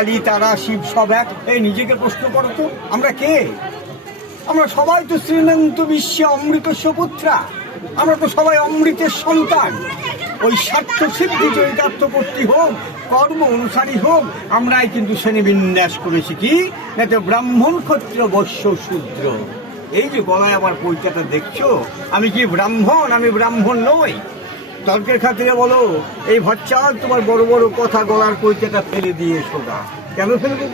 কালী তারা শিব সব এক। এই নিজেকে প্রশ্ন করো তো, আমরা কে? আমরা সবাই তো শ্রীনন্ত বিশ্বে অমৃত সুপুত্রা, আমরা তো সবাই অমৃতের সন্তান। ওই স্বার্থ সিদ্ধি চরিতার্থবর্তী হোক, কর্ম অনুসারী হোক, আমরাই কিন্তু শ্রেণীবিন্যাস করেছি কি না, ব্রাহ্মণ ক্ষত্রিয় বৈশ্য শূদ্র। এই যে গলায় আমার পৈতাটা দেখছো, আমি কি ব্রাহ্মণ? আমি ব্রাহ্মণ নই। তর্কের খাতিরে বলো, এই ভচ্চাল তোমার বড় বড় কথা গলার পৈতাটা ফেলে দিয়ে সোগা। কেন ফেলবো?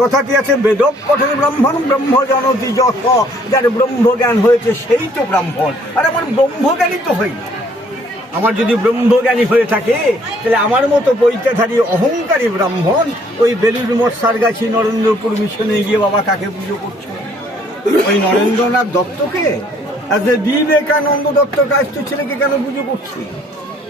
কথাটি আছে, বেদক পঠন ব্রাহ্মণ ব্রহ্ম জানতি যশ, যার ব্রহ্মজ্ঞান হয়েছে সেই তো ব্রাহ্মণ। আর আমার ব্রহ্মজ্ঞানী তো হয়নি। আমার যদি ব্রহ্মজ্ঞানী হয়ে থাকে, তাহলে আমার মতো পৈতাধারী অহংকারী ব্রাহ্মণ ওই বেলুর মঠ সারগাছি নরেন্দ্রপুর মিশনে গিয়ে বাবা কাকে পুজো করছে? ওই নরেন্দ্রনাথ দত্তকে, বিবেকানন্দ দত্ত কাস্ত ছেলেকে কেন পুজো করছি?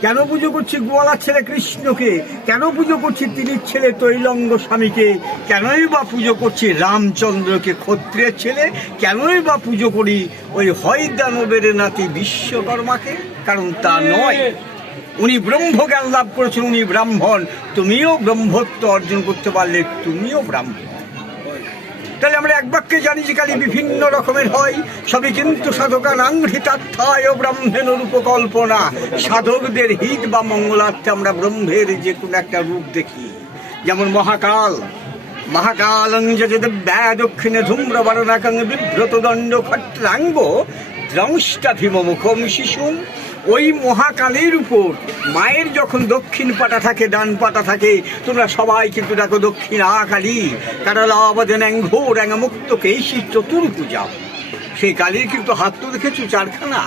কেন পুজো করছি গোয়ালার ছেলে কৃষ্ণকে? কেন পুজো করছি তিনি ছেলে তৈলঙ্গ স্বামীকে? কেনই বা পুজো করছি রামচন্দ্রকে, ক্ষত্রিয়ের ছেলে? কেনই বা পুজো করি ওই হয় দানবের নাতি বিশ্বকর্মাকে? কারণ তা নয়, উনি ব্রহ্মজ্ঞান লাভ করেছেন, উনি ব্রাহ্মণ। তুমিও ব্রহ্মত্ব অর্জন করতে পারলে তুমিও ব্রাহ্মণ। তাহলে আমরা এক বাক্যে জানি যে কালী বিভিন্ন রকমের হয়, সবই কিন্তু সাধকানাংহৃতার্থায় ব্রাহ্মণ রূপকল্পনা। সাধকদের হিত বা মঙ্গলার্থে আমরা ব্রহ্মের যে কোনো একটা রূপ দেখি। যেমন মহাকাল, মহাকালং যজেদ ব্যয় দক্ষিণে ধূম্রবর্ণাকং বিভ্রত দণ্ড খট্রাঙ্গ দ্রংষ্টাভিমুখম শিশুম। ওই মহাকালের উপর মায়ের যখন দক্ষিণ পাটা থাকে, ডান পাটা থাকে, তোমরা সবাই কিন্তু দেখো দক্ষিণা কালী। কারালাবদেন্যাঙ্ঘোর মুক্ত কেশী চতুর্ভুজা। সেই কালীর কিন্তু হাত তো দেখেছো চারখানা।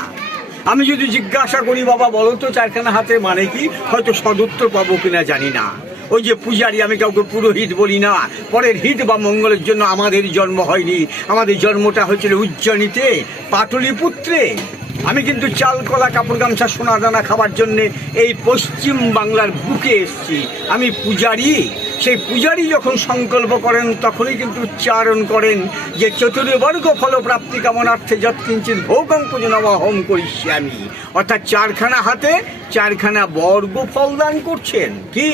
আমি যদি জিজ্ঞাসা করি, বাবা বলো তো চারখানা হাতের মানে কি, হয়তো সদুত্তর পাবো কিনা জানি না। ওই যে পূজারী, আমি কাউকে পুরোহিত বলি না। পরের হিত বা মঙ্গলের জন্য আমাদের জন্ম হয়নি। আমাদের জন্মটা হয়েছিল উজ্জয়িনীতে, পাটলিপুত্রে। আমি কিন্তু চাল কলা কাপড় গামছা সোনা দানা খাবার জন্যে এই পশ্চিম বাংলার বুকে এসছি। আমি পূজারী। সেই পূজারী যখন সংকল্প করেন, তখনই কিন্তু উচ্চারণ করেন যে চতুর্বর্গ ফলপ্রাপ্তি কামনার্থে যৎকিঞ্চিৎ ভোগং পূজনমহং করিষ্যামি আমি। অর্থাৎ চারখানা হাতে চারখানা বর্গ ফল দান করছেন। কি?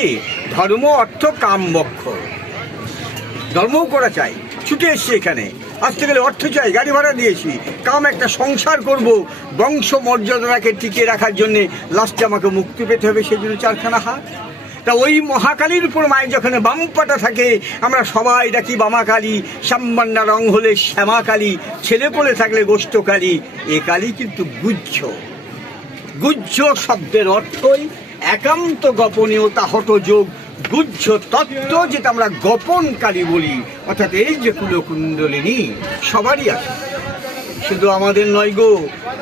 ধর্ম, অর্থ, কাম, মোক্ষ। ধর্মও করা চাই, ছুটে এসছি এখানে। আসতে গেলে অর্থ চাই, গাড়ি ভাড়া দিয়েছি। কাম, একটা সংসার করব, বংশ মর্যাদাকে টিকিয়ে রাখার জন্যে লাস্টে আমাকে মুক্তি পেতে হবে, সেই জন্য চারখানা হাত। তা ওই মহাকালীর উপর মায়ের যখন বাম পাটা থাকে, আমরা সবাই ডাকি বামাকালী। সাম্বান্না রং হলে শ্যামাকালী, ছেলে কোলে থাকলে গোষ্ঠকালী। এ কালী কিন্তু গুহ্য। গুহ্য শব্দের অর্থই একান্ত গোপনীয়তা, হঠযোগ, গুহ্য তত্ত্ব, যেটা আমরা গোপন কালী বলি। অর্থাৎ এই যে কুলকুণ্ডলিনী সবারই আছে, শুধু আমাদের নয় গো,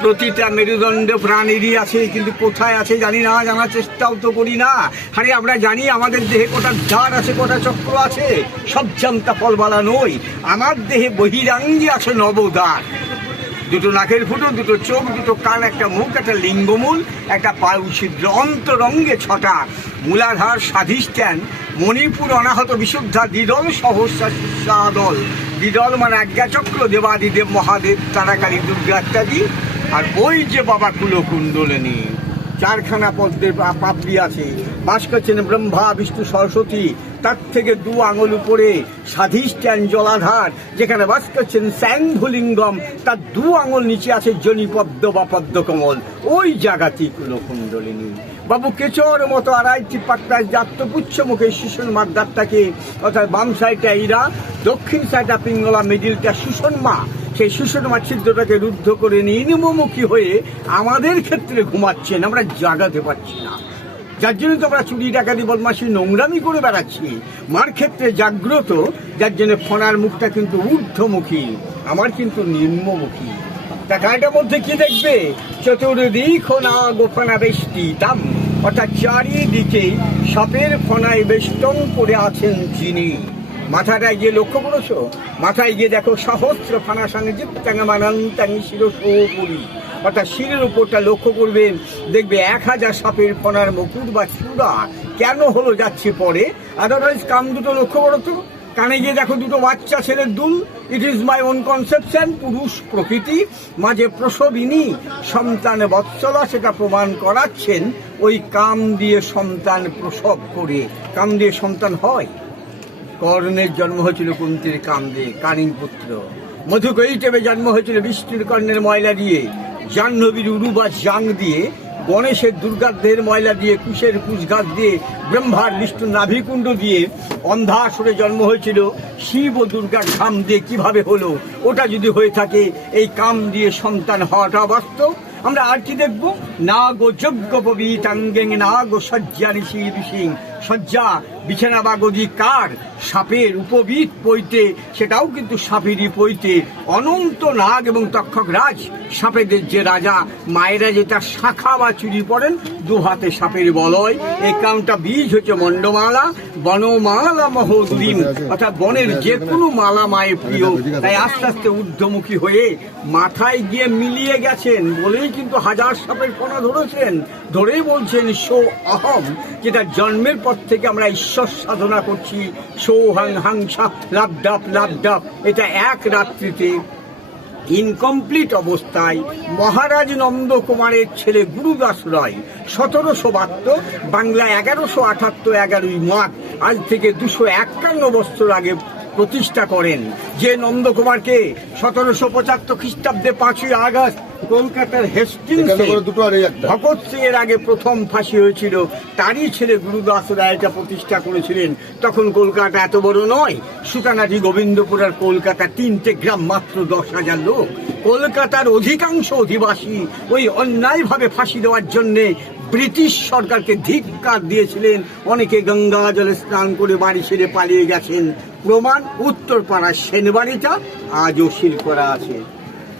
প্রতিটা মেরুদণ্ড প্রাণীরই আছে। কিন্তু কোথায় আছে জানি না, জানার চেষ্টাও তো করি না। আরে আমরা জানি আমাদের দেহে কটা দ্বার আছে, কটা চক্র আছে, সব জানতা ফলবালা নই। আমার দেহে বহিরাঙ্গে আছে নবদ্বার। দুটো নাকের ফুটো, দুটো চোখ, দুটো কান, একটা মুখ, একটা লিঙ্গমূল, একটা পায়ু ছিদ্র, অন্তরঙ্গে ছটা, মূলাধার স্বাধিষ্ঠান, মণিপুর অনাহত বিশুদ্ধা, দ্বিদল সহস্রাদল। দ্বিদল মানে আজ্ঞাচক্র, দেবাদিদেব মহাদেব, তারাকালী, দুর্গা ইত্যাদি। আর ওই যে বাবা কুলকুণ্ডলিনী, চারখানা পদ্মের পাপড়ি আছে। বাস করছেন ব্রহ্মা, বিষ্ণু, সরস্বতী। তার থেকে 2 আঙুল উপরে স্বাধিষ্ঠান জলাধার, যেখানে বাস করছেন স্যাংভুলিঙ্গম। তার 2 আঙুল নিচে আছে জনিপদ্ম বা পদ্মকমল। ওই জায়গাতেই কুলকুণ্ডলিনী। বাবু কেচর মতো আড়াইটি পাট্টায় জাতপুচ্ছ মুখে সুষণ মাদ্দারটাকে, অর্থাৎ বাম সাইডটা ইরা, দক্ষিণ সাইডটা পিঙ্গলা, মিডিলটা সুষণমা। সেই সুষণমা ছিদ্রটাকে রুদ্ধ করে নিম্নমুখী হয়ে আমাদের ক্ষেত্রে ঘুমাচ্ছেন, আমরা জাগাতে পারছি না। যার জন্য তো আমরা চুরি ডাকাতি বদমাশি নোংরামি করে বেড়াচ্ছি। মার ক্ষেত্রে জাগ্রত, যার জন্য ফনার মুখটা কিন্তু ঊর্ধ্বমুখী, আমার কিন্তু নিম্নমুখী। তা গাড়িটার মধ্যে কি দেখবে? চতুর্দিক না গোফনা বেষ্টিতাম, অর্থাৎ চারিদিকে সাপের ফনায় বেষ্টন করে আছেন যিনি। মাথাটায় গিয়ে লক্ষ্য করেছো? মাথায় গিয়ে দেখো সহস্র ফানা সঙ্গে জিপ্তাঙ্গামানান্তাঙ্গি শিরোপরি, অর্থাৎ শিরের উপরটা লক্ষ্য করবেন, দেখবে 1000 সাপের ফনার মুকুট বা চূড়া। কেন হলো যাচ্ছে পরে। আদারওয়াইজ কান দুটো লক্ষ্য করো তো, কানে গিয়ে দেখো 2 বাচ্চা ছেলের দুল। It is my own conception. পুরুষ প্রকৃতি, মাঝে প্রসবিনী, সন্তান বৎসলা, সেটা প্রমাণ করাচ্ছেন ওই কাম দিয়ে সন্তান প্রসব করে। কাম দিয়ে সন্তান হয়, কর্ণের জন্ম হয়েছিল কুন্তির কান্দে কানিন পুত্র, মধুকৈটবে জন্ম হয়েছিল বিষ্ণুর কর্ণের ময়লা দিয়ে, জাহ্নবীর উরুবা জাং দিয়ে, গণেশের দুর্গার ময়লা দিয়ে, কুশের কুশঘাত দিয়ে, ব্রহ্মার বিষ্ণু নাভিকুণ্ড দিয়ে, অন্ধাসুরে জন্ম হয়েছিল শিব ও দুর্গার ঘাম দিয়ে। কিভাবে হলো? ওটা যদি হয়ে থাকে এই কাম দিয়ে সন্তান হওয়াটা বাস্তব। আমরা আর কি দেখবো? না গো যজ্ঞ পবিতাঙ্গেং না গো শয্যা ঋষি ঋষিং, শয্যা বিছানা বা গদি কার? সাপের উপবিত পইতে, সেটাও কিন্তু সাপেরই পইতে। অনন্ত নাগ এবং তক্ষক রাজ, সাপেদের যে রাজা, মায়েরা যেটা শাখা বা চুরি পড়েন, দু হাতে সাপের বলয়। এই কামটা বীজ হচ্ছে মণ্ডমালা, বনমালা মহোদরিম, অর্থাৎ বনের যে কোনো মালা মায়ের প্রিয়। তাই আস্তে আস্তে ঊর্ধ্বমুখী হয়ে মাথায় গিয়ে মিলিয়ে গেছেন বলেই কিন্তু হাজার সাপের ফোনা ধরেছেন। ধরেই বলছেন সো অহম, যেটা জন্মের পর থেকে আমরা ঈশ্বর সাধনা করছি। সো হাং হাংসা লাভডাপ লাভডাপ, এটা এক রাত্রিতে ইনকমপ্লিট অবস্থায় মহারাজ নন্দকুমারের ছেলে গুরুদাস রায় 1772, বাংলা 1178, 11ই মাঘ, আজ থেকে 251 বছর আগে প্রতিষ্ঠা করেন। যে নন্দকুমারকে 1775 খ্রিস্টাব্দে 5ই আগস্ট কলকাতার হেস্টিংসে ভগৎ সিং এর আগে প্রথম ফাঁসি হয়েছিল, তারই ছেলে গুরুদাস রায় এটা প্রতিষ্ঠা করেছিলেন। তখন কলকাতা এত বড় নয়, সুতানাটি, গোবিন্দপুর আর কলকাতা 3টে গ্রাম, মাত্র 10,000 লোক। কলকাতার অধিকাংশ অধিবাসী ওই অন্যায়ভাবে ফাঁসি দেওয়ার জন্যে ব্রিটিশ সরকারকে ধিক্কার দিয়েছিলেন। অনেকে গঙ্গা জলে স্নান করে বাড়ি ছেড়ে পালিয়ে গেছেন। প্রমাণ উত্তরপাড়ার সেনবাড়িটা আজও সিল করা আছে।